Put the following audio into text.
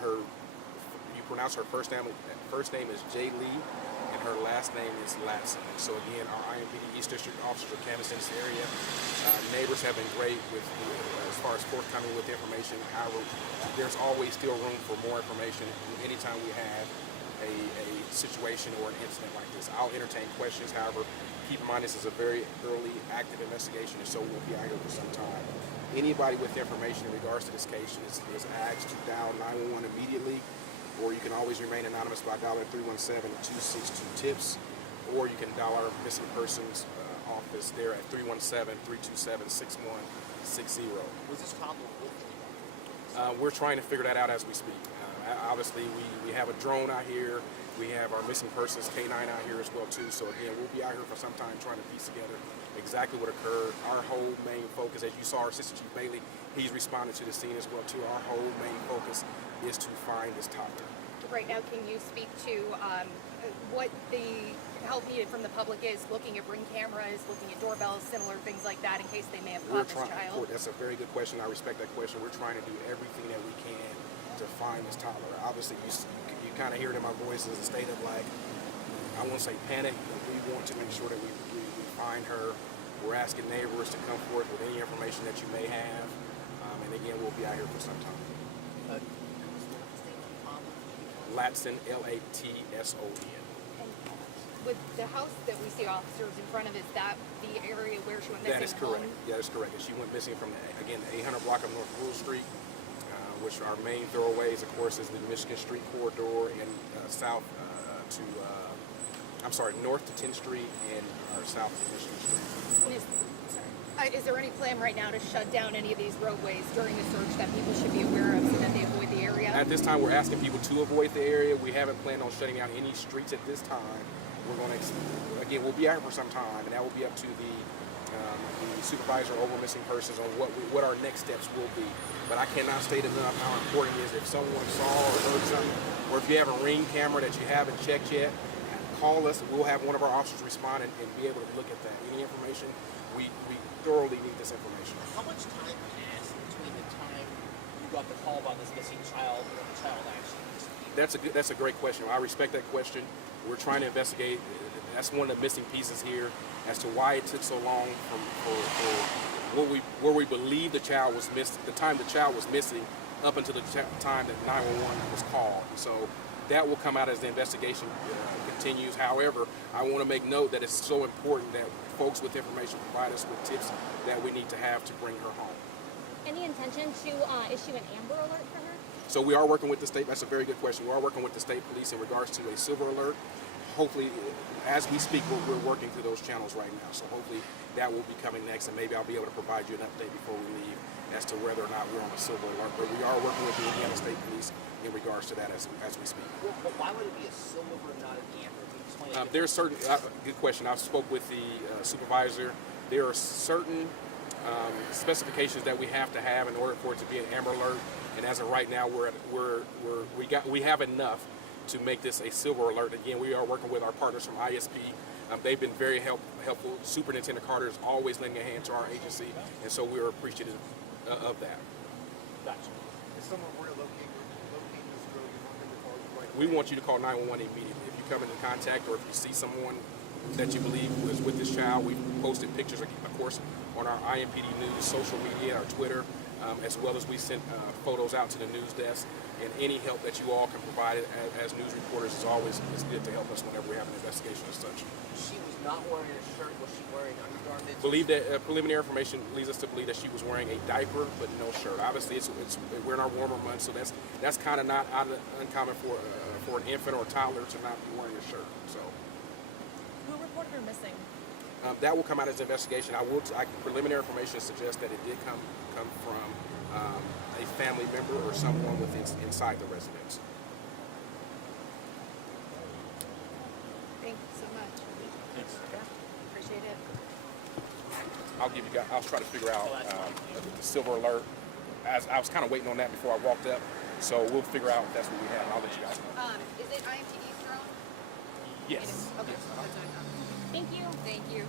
her, you pronounce her first name is Jailee, and her last name is Latson. So again, our IMPD East District officers are canvassing this area. Neighbors have been great with as far as forthcoming with information. However, there's always still room for more information anytime we have a situation or an incident like this. I'll entertain questions. However, keep in mind this is a very early active investigation, and so we'll be out here for some time. Anybody with information in regards to this case is asked to dial 911 immediately, or you can always remain anonymous by dialing 317-262-TIPS, or you can dial our missing persons office there at 317-327-6160. Was this toddler with you? We're trying to figure that out as we speak. Obviously, we have a drone out here. We have our missing persons K9 out here as well too. So again, we'll be out here for some time trying to piece together exactly what occurred. Our whole main focus, as you saw, our Assistant Chief Bailey, he's responded to the scene as well too. Our whole main focus is to find this toddler. Right now, can you speak to what the help needed from the public is, looking at Ring cameras, looking at doorbells, similar things like that, in case they may have caught this child? That's a very good question. I respect that question. We're trying to do everything that we can to find this toddler. Obviously, you kind of hear it in my voice as a state of, like, I won't say panic, but we want to make sure that we find her. We're asking neighbors to come forth with any information that you may have. And again, we'll be out here for some time. Latson, Latson. With the house that we see officers in front of, is that the area where she went missing? That is correct. Yeah, that's correct. She went missing from, again, the 800 block of North Rule Street, which our main thoroughways, of course, is the Michigan Street corridor and north to 10th Street and south to Michigan Street. Is there any plan right now to shut down any of these roadways during the search that people should be aware of so that they avoid the area? At this time, we're asking people to avoid the area. We haven't planned on shutting down any streets at this time. We're going to, again, we'll be out here for some time, and that will be up to the supervisor over missing persons on what our next steps will be. But I cannot state enough how important it is. If someone saw or heard something, or if you have a Ring camera that you haven't checked yet, call us. We'll have one of our officers respond and be able to look at that. Any information, we thoroughly need this information. How much time passed between the time you got the call about this missing child and the child actually disappeared? That's a great question. I respect that question. We're trying to investigate. That's one of the missing pieces here as to why it took so long for where we believe the child was missed, the time the child was missing, up until the time that 911 was called. So that will come out as the investigation continues. However, I want to make note that it's so important that folks with information provide us with tips that we need to have to bring her home. Any intention to issue an Amber Alert for her? So we are working with the state. That's a very good question. We are working with the state police in regards to a silver alert. Hopefully, as we speak, we're working through those channels right now. So hopefully that will be coming next, and maybe I'll be able to provide you an update before we leave as to whether or not we're on a silver alert. But we are working with the Indiana State Police in regards to that as we speak. Well, but why would it be a silver, not an amber? Can you explain it? There's certain, good question. I spoke with the supervisor. There are certain specifications that we have to have in order for it to be an Amber Alert. And as of right now, we have enough to make this a silver alert. Again, we are working with our partners from ISP. They've been very helpful. Superintendent Carter is always lending a hand to our agency, and so we are appreciative of that. Gotcha. If someone were to locate this girl, you want them to call you right We want you to call 911 immediately. If you come into contact or if you see someone that you believe was with this child, we've posted pictures, of course, on our IMPD News social media, our Twitter, as well as we sent photos out to the news desk. And any help that you all can provide as news reporters is always good to help us whenever we have an investigation as such. She was not wearing a shirt. Was she wearing undergarments? Believe that preliminary information leads us to believe that she was wearing a diaper but no shirt. Obviously, we're in our warmer months, so that's kind of not uncommon for an infant or a toddler to not be wearing a shirt. So. Who reported her missing? That will come out as an investigation. Preliminary information suggests that it did come from a family member or someone inside the residence. Thank you so much. Thanks. Appreciate it. I'll try to figure out the silver alert. As I was kind of waiting on that before I walked up, so we'll figure out if that's what we have. I'll let you guys know. Is it IMTD's drone? Yes. Okay. Yes. That's what I thought. Thank you. Thank you.